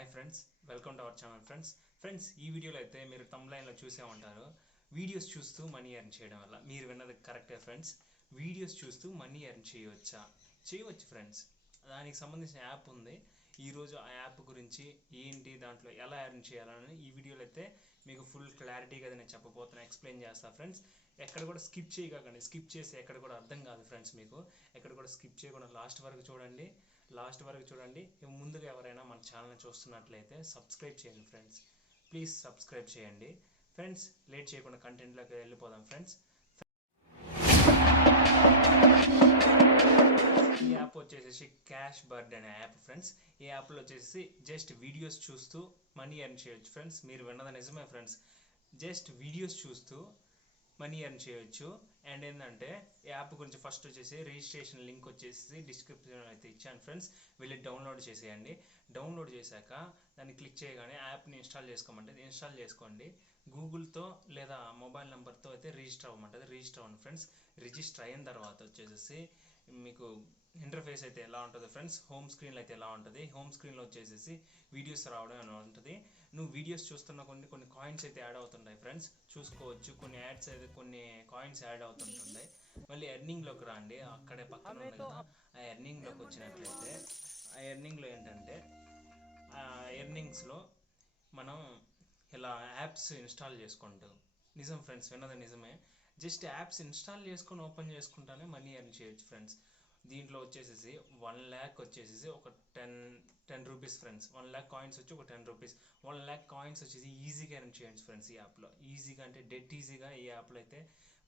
Hi friends, welcome to our channel friends ఈ వీడియోలో అయితే మీరు తమ్లైన్లో చూసే ఉంటారు. వీడియోస్ చూస్తూ మనీ ఎర్న్ చేయడం వల్ల మీరు విన్నది కరెక్టే ఫ్రెండ్స్. వీడియోస్ చూస్తూ మనీ ఎర్న్ చేయవచ్చు ఫ్రెండ్స్. దానికి సంబంధించిన యాప్ ఉంది. ఈరోజు ఆ యాప్ గురించి ఏంటి, దాంట్లో ఎలా ఎర్న్ చేయాలని ఈ వీడియోలో అయితే మీకు ఫుల్ క్లారిటీగా నేను చెప్పబోతున్నా, ఎక్స్ప్లెయిన్ చేస్తాను ఫ్రెండ్స్. ఎక్కడ కూడా స్కిప్ చేయకండి. స్కిప్ చేసి ఎక్కడ కూడా అర్థం కాదు ఫ్రెండ్స్. మీకు ఎక్కడ కూడా స్కిప్ చేయకుండా లాస్ట్ వరకు చూడండి. ముందుగా ఎవరైనా మన ఛానల్ని చూస్తున్నట్లయితే సబ్స్క్రైబ్ చేయండి ఫ్రెండ్స్. ప్లీజ్ సబ్స్క్రైబ్ చేయండి ఫ్రెండ్స్. లేట్ చేయకుండా కంటెంట్లోకి వెళ్ళిపోదాం ఫ్రెండ్స్. ఈ యాప్ వచ్చేసి క్యాష్ బర్డ్ అనే యాప్ ఫ్రెండ్స్. ఈ యాప్లో వచ్చేసి జస్ట్ వీడియోస్ చూస్తూ మనీ ఎర్న్ చేయొచ్చు ఫ్రెండ్స్. మీరు విన్నది నిజమే ఫ్రెండ్స్. జస్ట్ వీడియోస్ చూస్తూ మనీ ఎర్న్ చేయొచ్చు. అండ్ ఏంటంటే యాప్ గురించి ఫస్ట్ వచ్చేసి రిజిస్ట్రేషన్ లింక్ వచ్చేసి డిస్క్రిప్షన్ అయితే ఇచ్చాను ఫ్రెండ్స్. వెళ్ళి డౌన్లోడ్ చేసేయండి. డౌన్లోడ్ చేశాక దాన్ని క్లిక్ చేయగానే యాప్ని ఇన్స్టాల్ చేసుకోమంటే ఇన్స్టాల్ చేసుకోండి. గూగుల్తో లేదా మొబైల్ నెంబర్తో అయితే రిజిస్టర్ అవ్వమంటుంది. రిజిస్టర్ అవ్వండి ఫ్రెండ్స్. రిజిస్టర్ అయిన తర్వాత వచ్చేసి మీకు ఇంటర్ఫేస్ అయితే ఎలా ఉంటుంది ఫ్రెండ్స్. హోమ్ స్క్రీన్లో అయితే ఎలా ఉంటుంది, హోమ్ స్క్రీన్లో వచ్చేసి వీడియోస్ రావడం అని ఉంటుంది. నువ్వు వీడియోస్ చూస్తున్న కొన్ని కాయిన్స్ అయితే యాడ్ అవుతుంటాయి ఫ్రెండ్స్. చూసుకోవచ్చు. కొన్ని యాడ్స్ అయితే కొన్ని కాయిన్స్ యాడ్ అవుతుంటాయి. మళ్ళీ ఎర్నింగ్లోకి రండి. అక్కడే పక్కన ఉంది కదా, ఆ ఎర్నింగ్లోకి వచ్చినట్లయితే ఆ ఎర్నింగ్లో ఏంటంటే ఆ ఎర్నింగ్స్లో మనం ఇలా యాప్స్ ఇన్స్టాల్ చేసుకుంటాం. నిజం ఫ్రెండ్స్, విన్నది నిజమే. జస్ట్ యాప్స్ ఇన్స్టాల్ చేసుకొని ఓపెన్ చేసుకుంటానే మనీ ఎర్న్ చేయొచ్చు ఫ్రెండ్స్. దీంట్లో వచ్చేసి 1 lakh వచ్చేసి ఒక 10 రూపీస్ ఫ్రెండ్స్. 1 lakh కాయిన్స్ వచ్చి ఒక 10 రూపీస్. 1 lakh కాయిన్స్ వచ్చేసి ఈజీగా ఎర్న్ చేయొచ్చు ఫ్రెండ్స్. ఈ యాప్లో ఈజీగా అంటే డెడ్ ఈజీగా ఈ యాప్లో అయితే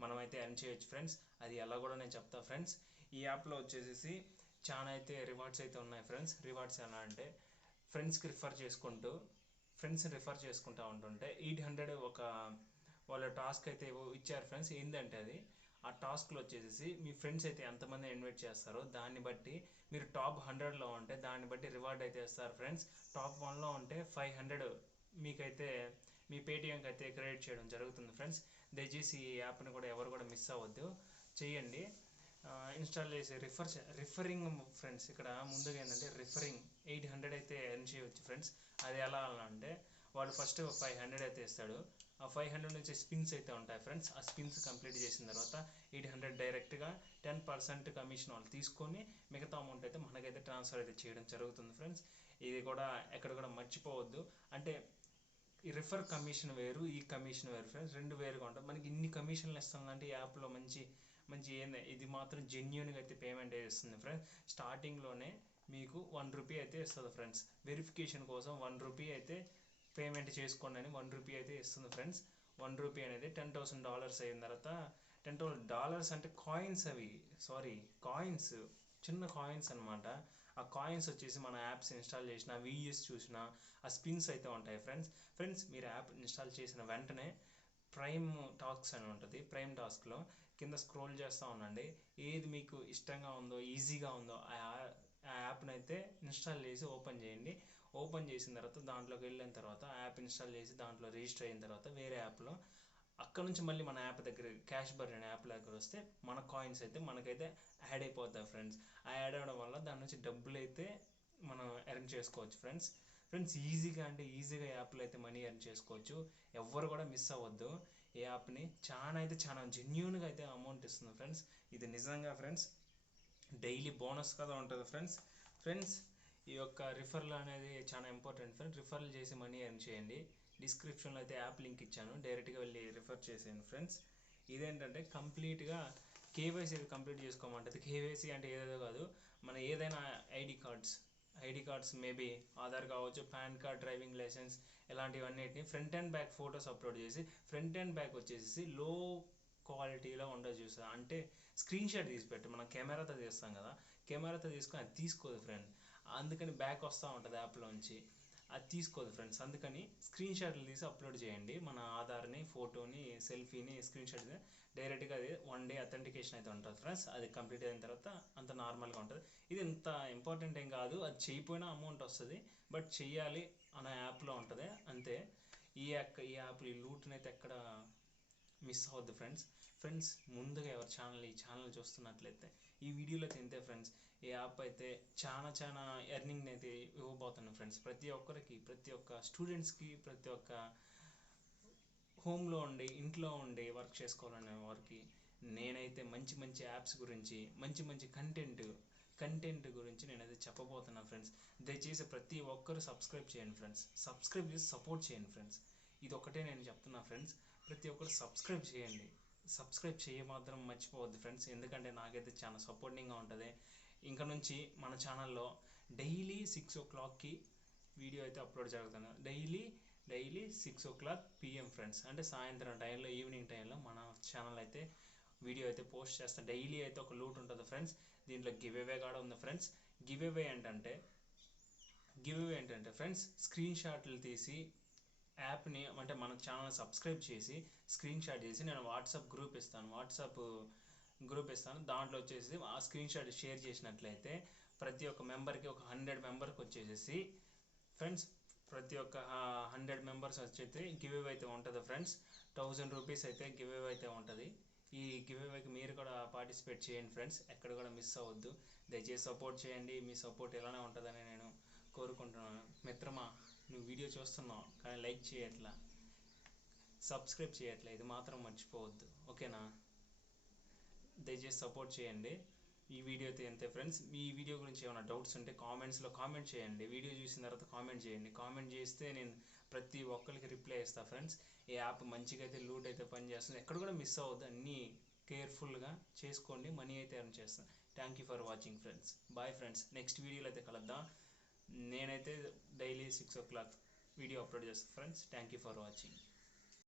మనమైతే ఎర్న్ చేయొచ్చు ఫ్రెండ్స్. అది ఎలా కూడా నేను చెప్తా ఫ్రెండ్స్. ఈ యాప్లో వచ్చేసి చాలా అయితే రివార్డ్స్ అయితే ఉన్నాయి ఫ్రెండ్స్. రివార్డ్స్ ఎలా అంటే ఫ్రెండ్స్ని రిఫర్ చేసుకుంటూ ఉంటుంటే 800 ఒక వాళ్ళ టాస్క్ అయితే ఇచ్చారు ఫ్రెండ్స్. ఏంటంటే అది ఆ టాస్క్లో వచ్చేసి మీ ఫ్రెండ్స్ అయితే ఎంతమంది ఇన్వైట్ చేస్తారో దాన్ని బట్టి, మీరు టాప్ 100లో ఉంటే దాన్ని బట్టి రివార్డ్ అయితే ఇస్తారు ఫ్రెండ్స్. టాప్ 1లో ఉంటే 500 మీకైతే మీ పేటిఎంకి అయితే క్రెడిట్ చేయడం జరుగుతుంది ఫ్రెండ్స్. దయచేసి ఈ యాప్ని కూడా ఎవరు కూడా మిస్ అవ్వద్దు, చేయండి. ఇన్స్టాల్ చేసి రిఫరింగ్ ఫ్రెండ్స్. ఇక్కడ ముందుగా ఏంటంటే రిఫరింగ్ 800 అయితే ఎర్న్ చేయవచ్చు ఫ్రెండ్స్. అది ఎలా అంటే వాడు ఫస్ట్ 500 అయితే ఇస్తాడు. ఆ 500 నుంచి స్పిన్స్ అయితే ఉంటాయి ఫ్రెండ్స్. ఆ స్పిన్స్ కంప్లీట్ చేసిన తర్వాత 800 డైరెక్ట్గా 10% కమిషన్ వాళ్ళు తీసుకొని మిగతా అమౌంట్ అయితే మనకైతే ట్రాన్స్ఫర్ అయితే చేయడం జరుగుతుంది ఫ్రెండ్స్. ఇది కూడా ఎక్కడ కూడా మర్చిపోవద్దు. అంటే ఈ రిఫర్ కమిషన్ వేరు, ఈ కమిషన్ వేరు ఫ్రెండ్స్. రెండు వేరుగా ఉంటాయి. మనకి ఇన్ని కమిషన్లు ఇస్తుందంటే ఈ యాప్లో మంచి ఏంది, ఇది మాత్రం జెన్యూన్గా అయితే పేమెంట్ ఇస్తుంది ఫ్రెండ్స్. స్టార్టింగ్లోనే మీకు 1 రూపీ అయితే ఇస్తుంది ఫ్రెండ్స్. వెరిఫికేషన్ కోసం 1 రూపీ అయితే పేమెంట్ చేసుకోండి అని 1 రూపీ అయితే ఇస్తుంది ఫ్రెండ్స్. 1 రూపీ అనేది $10,000 అయిన తర్వాత $10,000 అంటే కాయిన్స్, అవి కాయిన్స్, చిన్న కాయిన్స్ అనమాట. ఆ కాయిన్స్ వచ్చేసి మన యాప్స్ ఇన్స్టాల్ చేసిన, వీడియోస్ చూసిన ఆ స్పిన్స్ అయితే ఉంటాయి ఫ్రెండ్స్. మీరు యాప్ ఇన్స్టాల్ చేసిన వెంటనే ప్రైమ్ టాస్క్స్ అని ఉంటుంది. ప్రైమ్ టాస్క్లో కింద స్క్రోల్ చేస్తూ ఉండండి. ఏది మీకు ఇష్టంగా ఉందో, ఈజీగా ఉందో ఆ యాప్ని అయితే ఇన్స్టాల్ చేసి ఓపెన్ చేయండి. ఓపెన్ చేసిన తర్వాత దాంట్లోకి వెళ్ళిన తర్వాత యాప్ ఇన్స్టాల్ చేసి దాంట్లో రిజిస్టర్ అయిన తర్వాత వేరే యాప్లో అక్కడ నుంచి మళ్ళీ మన యాప్ దగ్గర క్యాష్ బర్డ్ అనే యాప్ దగ్గర వస్తే మన కాయిన్స్ అయితే మనకైతే యాడ్ అయిపోతాయి ఫ్రెండ్స్. ఆ యాడ్ అవ్వడం వల్ల దాని నుంచి డబ్బులు అయితే మనం ఎర్న్ చేసుకోవచ్చు ఫ్రెండ్స్. ఈజీగా అంటే ఈజీగా యాప్లో అయితే మనీ ఎర్న్ చేసుకోవచ్చు. ఎవ్వరు కూడా మిస్ అవ్వద్దు. ఈ యాప్ని చాలా జెన్యూన్గా అయితే అమౌంట్ ఇస్తుంది ఫ్రెండ్స్. ఇది నిజంగా ఫ్రెండ్స్. డైలీ బోనస్ కదా ఉంటుంది ఫ్రెండ్స్. ఈ యొక్క రిఫరల్ అనేది చాలా ఇంపార్టెంట్ ఫ్రెండ్స్. రిఫరల్ చేసి మనీ ఎర్న్ చేయండి. డిస్క్రిప్షన్లో అయితే యాప్ లింక్ ఇచ్చాను, డైరెక్ట్గా వెళ్ళి రిఫర్ చేసేయండి ఫ్రెండ్స్. ఇదేంటంటే కంప్లీట్గా కేవైసీ కంప్లీట్ చేసుకోమంటుంది. కేవైసీ అంటే ఏదేదో కాదు, మన ఏదైనా ఐడి కార్డ్స్ మేబీ ఆధార్ కావచ్చు, పాన్ కార్డ్, డ్రైవింగ్ లైసెన్స్, ఇలాంటివన్నిటిని front and back photos upload చేసి, ఫ్రంట్ అండ్ బ్యాక్ వచ్చేసి లో క్వాలిటీలో ఉండదు చూసా, అంటే స్క్రీన్ షాట్ తీసి పెట్టు. మనం కెమెరాతో తీస్తాం కదా, కెమెరాతో తీసుకొని అది తీసుకోదు ఫ్రెండ్. అందుకని బ్యాక్ వస్తూ ఉంటుంది యాప్లోంచి, అది తీసుకోదు ఫ్రెండ్స్. అందుకని స్క్రీన్ షాట్లు తీసి అప్లోడ్ చేయండి. మన ఆధార్ని, ఫోటోని, సెల్ఫీని స్క్రీన్ షాట్ డైరెక్ట్గా అది 1 day అథెంటికేషన్ అయితే ఉంటుంది ఫ్రెండ్స్. అది కంప్లీట్ అయిన తర్వాత అంత నార్మల్గా ఉంటుంది. ఇది ఇంత ఇంపార్టెంట్ ఏం కాదు. అది చేయకపోయినా అమౌంట్ వస్తుంది, బట్ చెయ్యాలి అన్న యాప్లో ఉంటుంది అంతే. ఈ యాప్ ఈ లూట్ని అయితే ఎక్కడ మిస్ అవ్వద్దు ఫ్రెండ్స్. ముందుగా ఎవరి ఈ ఛానల్ చూస్తున్నట్లయితే ఈ వీడియోలో అయితే ఇంతే ఫ్రెండ్స్. ఈ యాప్ అయితే చాలా చాలా ఎర్నింగ్ అయితే ఇవ్వబోతున్నాను ఫ్రెండ్స్. ప్రతి ఒక్కరికి, ప్రతి ఒక్క స్టూడెంట్స్కి, ప్రతి ఒక్క హోమ్లో ఉండి, ఇంట్లో ఉండి వర్క్ చేసుకోవాలనే వారికి నేనైతే మంచి మంచి యాప్స్ గురించి, మంచి మంచి కంటెంట్ గురించి నేనైతే చెప్పబోతున్నాను ఫ్రెండ్స్. దయచేసి ప్రతి ఒక్కరు సబ్స్క్రైబ్ చేయండి ఫ్రెండ్స్. సబ్స్క్రైబ్ చేసి సపోర్ట్ చేయండి ఫ్రెండ్స్. ఇది ఒకటే నేను చెప్తున్నా ఫ్రెండ్స్. ప్రతి ఒక్కరు సబ్స్క్రైబ్ చేయండి. సబ్స్క్రైబ్ చేయ మాత్రం మర్చిపోవద్దు ఫ్రెండ్స్. ఎందుకంటే నాకైతే చాలా సపోర్టింగ్గా ఉంటుంది. ఇంకా నుంచి మన ఛానల్లో డైలీ 6 o'clockకి వీడియో అయితే అప్లోడ్ జరుగుతుంది. Daily 6 o'clock PM friends. అంటే సాయంత్రం టైంలో, ఈవినింగ్ టైంలో మన ఛానల్ అయితే వీడియో అయితే పోస్ట్ చేస్తాను. డైలీ అయితే ఒక లూట్ ఉంటుంది ఫ్రెండ్స్. దీంట్లో గివ్ అవే కూడా ఉంది ఫ్రెండ్స్. గివ్ అవే ఏంటంటే ఫ్రెండ్స్, స్క్రీన్ షాట్లు తీసి యాప్ని, అంటే మన ఛానల్ సబ్స్క్రైబ్ చేసి స్క్రీన్ షాట్ చేసి నేను వాట్సాప్ గ్రూప్ ఇస్తాను. దాంట్లో వచ్చేసి ఆ స్క్రీన్ షాట్ షేర్ చేసినట్లయితే ప్రతి ఒక్క మెంబర్కి, ఒక 100 మెంబర్కి వచ్చేసి ఫ్రెండ్స్, ప్రతి ఒక్క 100 మెంబర్స్ వచ్చేసి గివ్ అవే అయితే ఉంటుంది ఫ్రెండ్స్. 1000 రూపీస్ అయితే గివ్ అవే అయితే ఉంటుంది. ఈ గివ్ అవేకి మీరు కూడా పార్టిసిపేట్ చేయండి ఫ్రెండ్స్. ఎక్కడ కూడా మిస్ అవ్వద్దు. దయచేసి సపోర్ట్ చేయండి. మీ సపోర్ట్ ఎలానే ఉంటుందని నేను కోరుకుంటున్నాను. మిత్రమా, నువ్వు వీడియో చూస్తున్నావు కానీ లైక్ చేయట్లా, సబ్స్క్రైబ్ చేయట్లా, ఇది మాత్రం మర్చిపోవద్దు. ఓకేనా? దయచేసి సపోర్ట్ చేయండి. ఈ వీడియో అయితే అంతే ఫ్రెండ్స్. ఈ వీడియో గురించి ఏమైనా డౌట్స్ ఉంటే కామెంట్స్లో కామెంట్ చేయండి. వీడియో చూసిన తర్వాత కామెంట్ చేయండి. కామెంట్ చేస్తే నేను ప్రతి ఒక్కరికి రిప్లై ఇస్తాను ఫ్రెండ్స్. ఈ యాప్ మంచిగా అయితే లూట్ అయితే పనిచేస్తుంది. ఎక్కడ కూడా మిస్ అవ్వద్దు. అన్నీ కేర్ఫుల్గా చేసుకోండి. మనీ అయితే ఎర్న్ చేస్తాను. Thank you for watching friends. Bye friends. Next వీడియోలో అయితే కలుద్దాం. నేనైతే డైలీ 6 o'clock వీడియో అప్లోడ్ చేస్తాను friends. Thank you for watching.